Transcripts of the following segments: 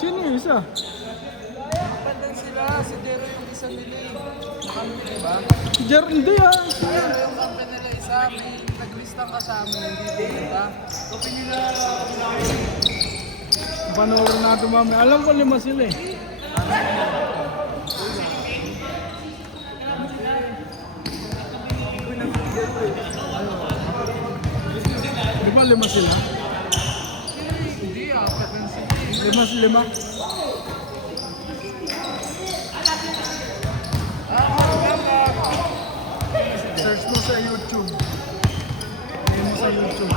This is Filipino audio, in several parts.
Sino yung isa? Pandan sila, si Jero yung isa nila eh. Company ba? Jer, hindi ah. Jero yung company nila isa, may naglistang kasama, hindi dito. Panoorin natin mamaya. Alam ko 5 sila eh. Di ba 5 sila? Hindi, apat lang sila. 5. Search mo sa YouTube. Tingin mo sa YouTube.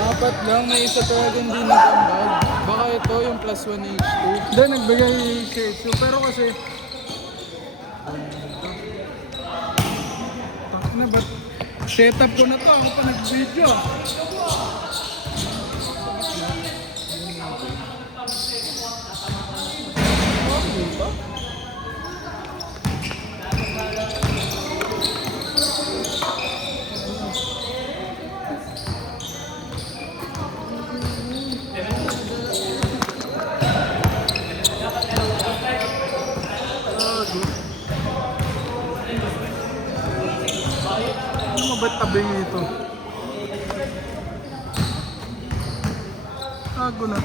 Apat lang, may isa talaga hindi nagambag. Baka ito yung plus 1 H2. Hindi, nagbigay shade. So, pero kasi... Tak na, ba't setup ko na to? Ako pa nag-video. Ano mabait tabi ito? Tago na.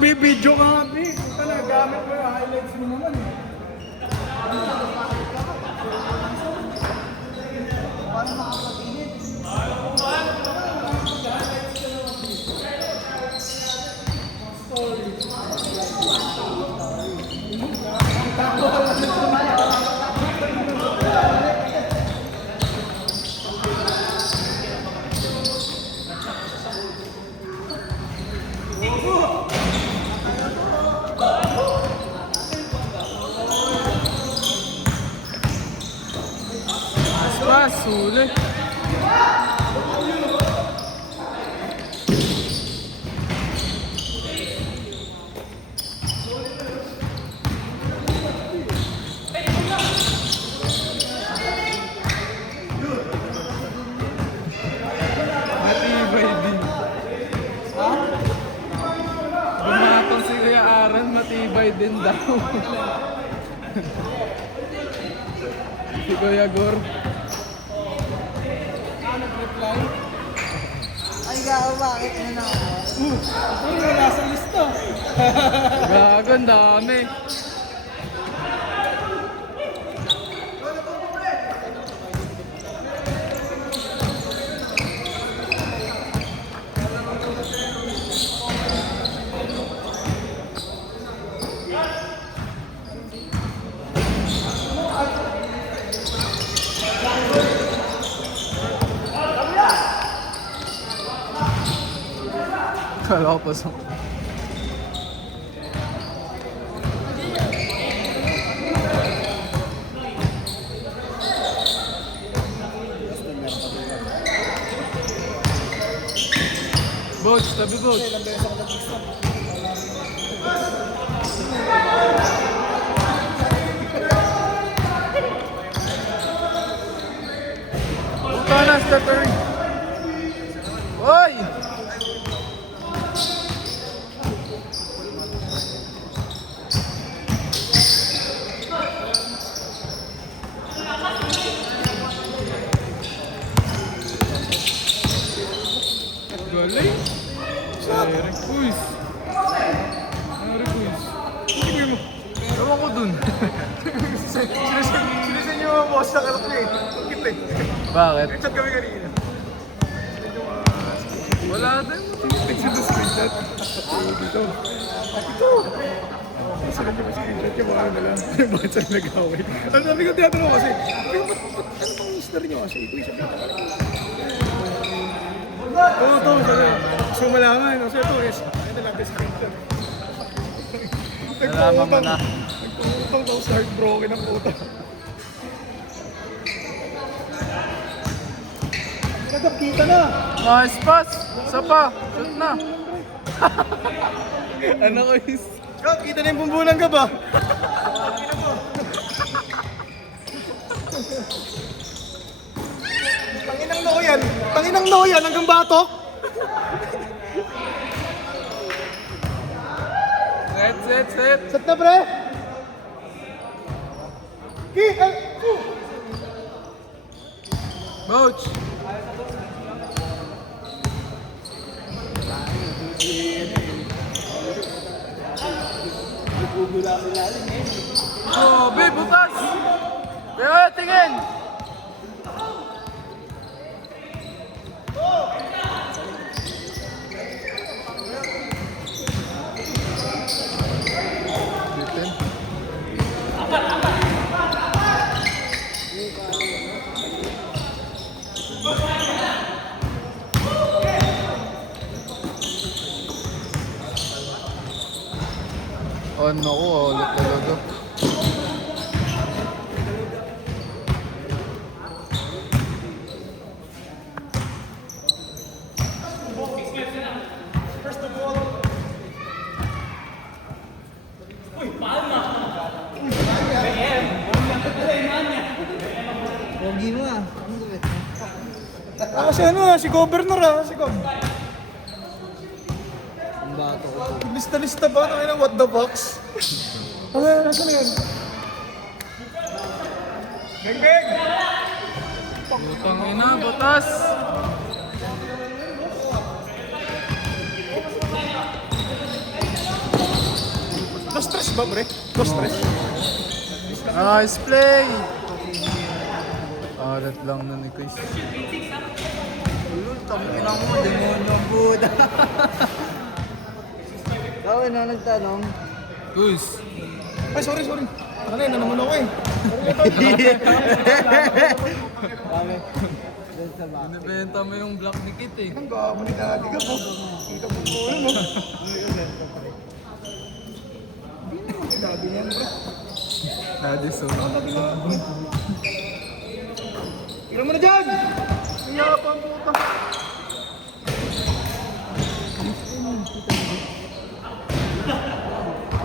Bibidyo ka nga, Bi. Puta na, gamit mo yung highlights mo naman eh. Paano makakatingin? Sulit. Matibay din. Ha? Bumatong si Kuya Aaron, matibay din daw. Si Kuya Gor. Ay, gao, bakit na na ako? Ay, wala sa lista. Gago, ang dami. Kala ko pa sa... Boach, tabi boach. Ilang beses ako nag-stop. Punta na, stepper. Hoy! Galing. Eric Puis. Eric Puis. Sige mo. Ewan ko dun. Sinisin niyo mga boss na kalak niya eh. Ang cute eh. Bakit? Chat kami kanina. Wala din. Text ito screenshot. Dito. Ito. Saan niyo ba screenshot yung mga nila? Bakit sila nag-away? Ang sabi ko tinatanong kasi, ano pang mister niyo kasi? Ito yung sabi ko. Oo, ito. Gusto mo malaman. Kasi ito, yes. Ito lang, screenshot. Nalaman mo na. Nagpaputang daw sa heartbroken ang puta. Kita na! Nice pass. Isa pa. Shoot na. Ano ko is? Kita na yung bumbulang ka ba? Tanginang noo yan! Tanginang noo yan hanggang batok! Set. Set na pre! Boach. Grabe, butas! Kaya tingin! Oh naku, ulit talaga. Pogi mo ah. Ano gawin? Kasi ano si Governor si Gov. Ang bato ko. Lista-lista ba? Ano what the box? Ano yan? Ano yan? Beng! Putang ina, butas! No stress ba, bre? No stress. Nice play! Alat lang na ni Chris. Ulul, tangina mo. Demonyo ang Buda. Ikaw na nagtanong. Chris! Ay, sorry. Ano na naman ako eh. Kami. Doon sa back. Binibenta mo yung block ni Kit eh. Ang gabo ni Daddy ka po. Kita mo po yun, no? Daddy niyan, bro. Daddy so. Tira mo na dyan! Iyak pa ang puta.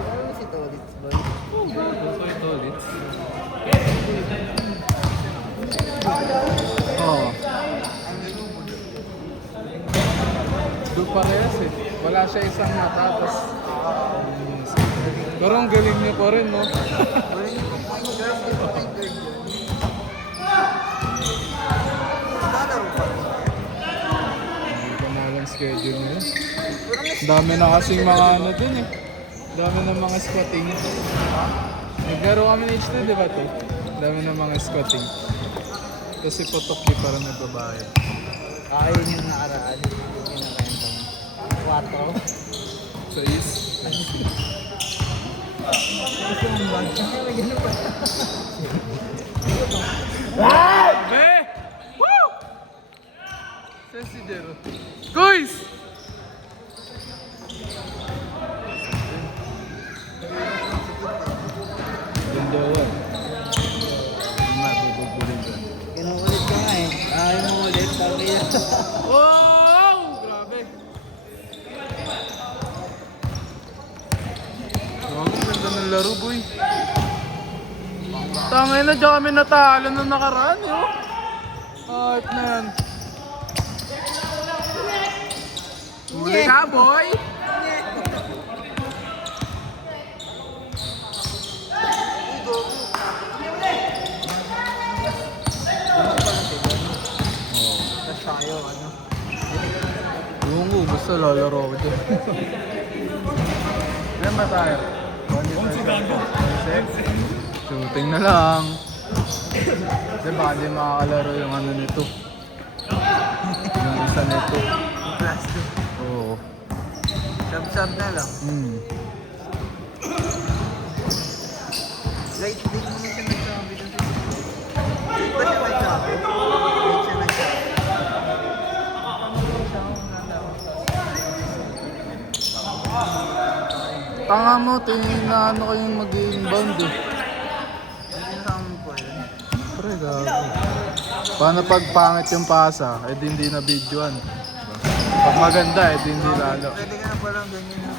Ano si Tolitz boy? Oo. Doon parehas eh. Wala siya isang mata, tapos... Pero ang galing niya pa rin, no? Hindi ko na alam schedule niya. Dami na kasing mga ano dun eh. Dami na mga squatting. Naglaro kami ng H2, di ba to? Dami na mga squatting. Kasi potok di para nagbabayad. Kaya yung nakaraan. Yung kinakain ko. 4. Sa is. Kasi yung bag. Ay, ganun pa. Be! Woo! Sensidero. Guys! Ganda yan. Mabubulin ka. Kinukulit ko nga eh. Ayaw mo ulit. Sabi niya. Wow! Grabe. laro, boy. Tangay na, dyan kami natalo nung nakaraan, yun. At na yan. Huli ka, boy! Tapos tayo, ano. Yung ko, basta lalaro ako dyan. Ilan ba tayo? 11. Shooting na lang. Kasi baka di makakalaro yung ano nito. Yung isa nito. Plastic. Oo. Sab-sab na lang. Light din mo siya nagsabi dun sa... Light ba siya nagsabi? Light siya nagsabi. Tanga mo, tingin na ano kayong mag-inbound eh. Ano sa amin po yun? Pre, gago. Paano pag pangit yung pasa, eh di hindi na videoan. Pag maganda, eh di hindi lalo. Pwede ka na palang ganyan yung...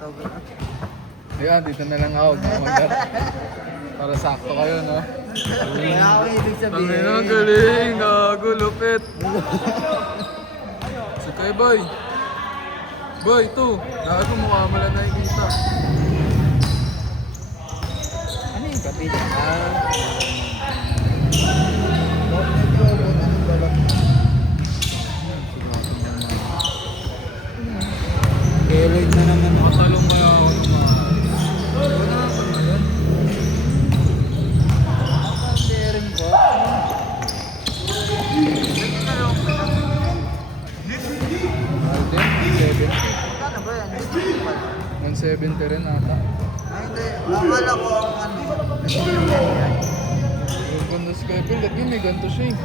Tawag na. Ayan, dito na lang ako. Mag- Para sakto kayo, no? Kaya ako ibig sabihin. Ang galing, gago, lupit. Si Kay Boy. Boy, ito. Gago, mukha mo lang nakikita. Ano yung kapit? Keloid na naman. Nakatalong kaya ako ng mga... Wala pa ngayon. Sharing ko. Alden, 170. Ano ba yan? 170 rin ata. Ay, hindi. Akala ko ano. Yan. Yung ganda si Kay Phil, lagi may ganito siya eh.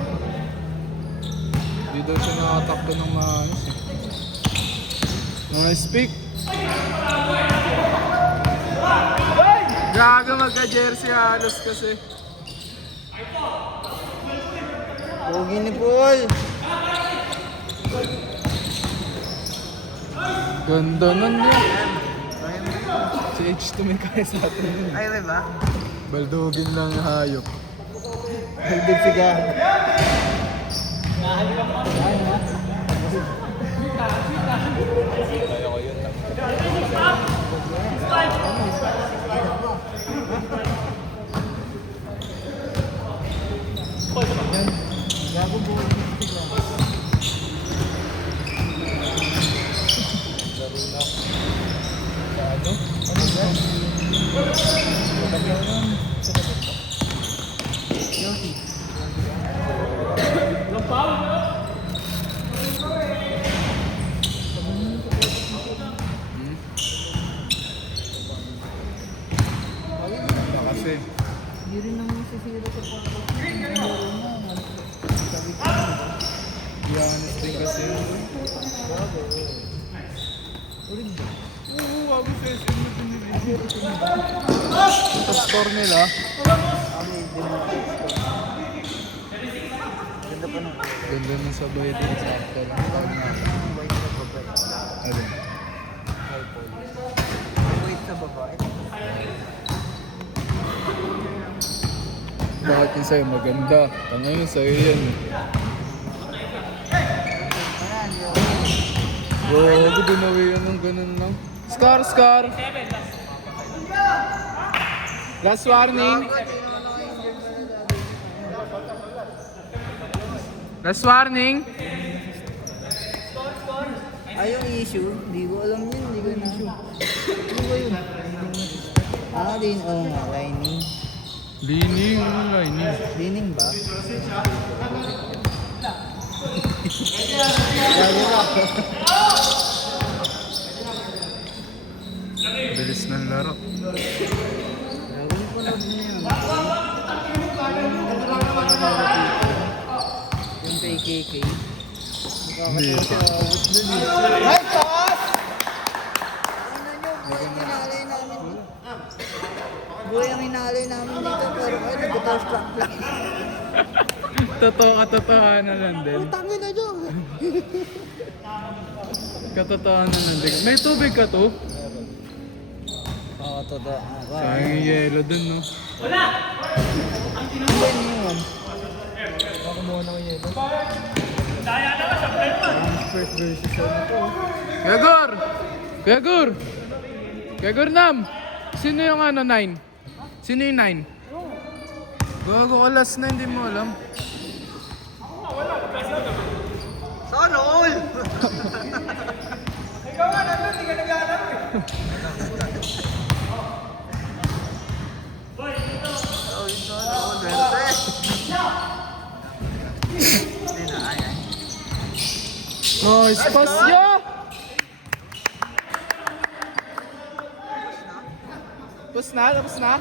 Hindi daw siya nakatakbo ng maayos eh. No speak. Gago magka-jersey halos kasi. Pogi ni Paul. Ganda nun yun. Kaya mo yun. Si H2 may kaya sa atin yun. Ay, may ba? Baldugin lang yung hayop. Haldog sigahan. Gago buhay ng sigahan. Ano? Ano ba? Yoki. Ano kasi? Hindi rin naman sisira sa pagkakas. Sabi ko. Giannis din kasi yun. Bago. Ulit ba? Oo, wag sa SM na pinili. Sa store nila. Kami din mo. Ganda pa nung Ganda ng sabay din sa after. Tawag na. white sa babae. Alin? White sa babae. Bakit yung sa'yo maganda? Tanga yun sa'yo yan. Ayan, yun. Bro, binawi yan ng ganun lang. Scar, Scar! Last warning! Last warning! Ay, yung issue, hindi ko alam yun, hindi ko na issue. Ano ba yun? Din, oo nga, lining. Lining, ano lining? Lining ba? Gago ka. Bilis ng laro. Gago na panood mo na yun. Yung kay KK. Hindi Nakakatawa pa. siya awit dun eh. Ay, taas! Tingnan nyo, buhay ang inalay namin. Buhay ang inalay namin dito, pero kayo nag-starstruck lang. Totoo, katotohanan lang din. Tangin na dyan. Katotohanan lang din. May tubig ka to? totoo. Sayang yung yelo dun, no? Hindi yun. Baka muna ko yelo. Gagor! Gagor! Gagor Nam! Sino yung 9? Sino yung 9? Gago ka last na, hindi mo alam. Sana all! Ikaw nga, nandun, hindi ka nag-aalaro eh. Nice pass niya! Tapos na?